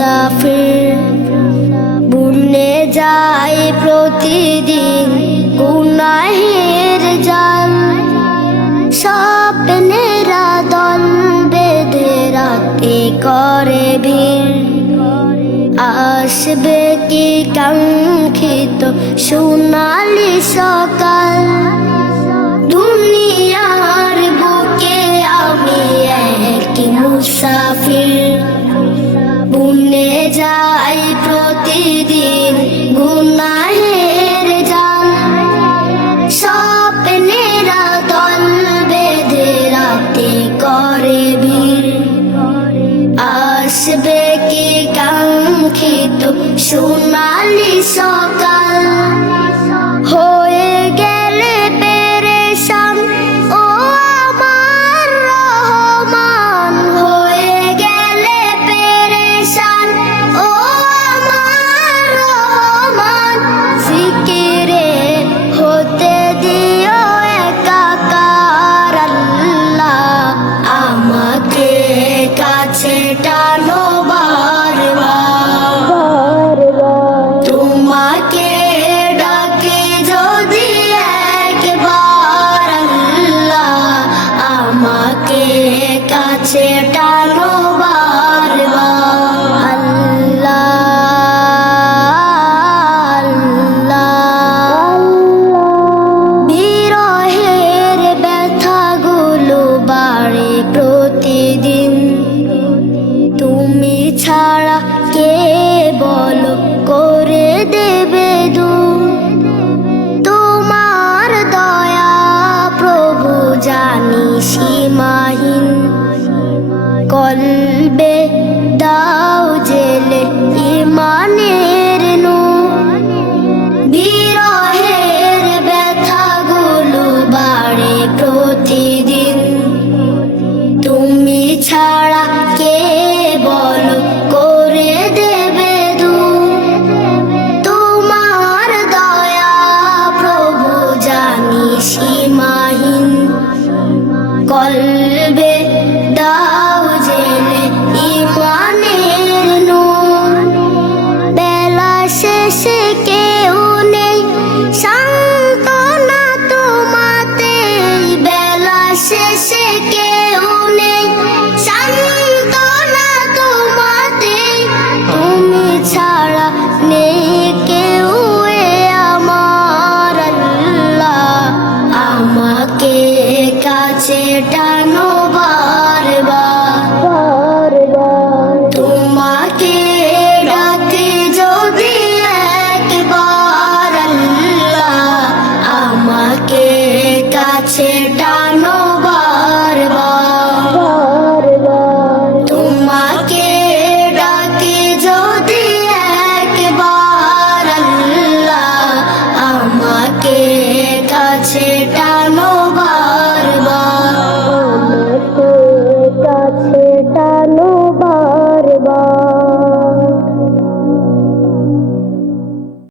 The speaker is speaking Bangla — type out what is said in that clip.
মুসাফির বুনে যায় প্রতিদিন গুনাহের জাল। স্বপ্নেরা দল বেঁধে রাতে করে ভিড়, আসবে কি কাঙ্ক্ষিত সোনালি সকাল। দুনিয়ার বুকে আমি এক মুসাফির বুনে যাই প্রতিদিন গুনাহের জাল। স্বপ্নেরা দল বেঁধে রাতে করে ভিড়, আসবে কি কাঙ্ক্ষিত সোনালি সকাল। হয়ে গেলে পেরেশান ও আমার রহমান, হয়ে গেলে পেরেশান ও আমার রহমান। জিকিরে হতে দিও একাকার আল্লাহ, আমাকে কাছে টানো বারবার। তোমাকে ডাকে যদি একবার আল্লাহ, আমাকে কাছে টানো বারবার। আল্লাহ আল্লাহ, বিরহের ব্যথাগুলো বাড়ে প্রতিদিন। তুমি ছাড়া কে বলো করে দেবে দূর। তোমার দয়া প্রভু জানি সীমাহীন, কলবে দাও জেলে ইমানের নূর। বিরহের ব্যথাগুলো বাড়ে প্রতিদিন, তুমি ছাড়া কে বলো করে দেবে দূর। তোমার দয়া প্রভু জানি সীমাহীন, কলবে দাও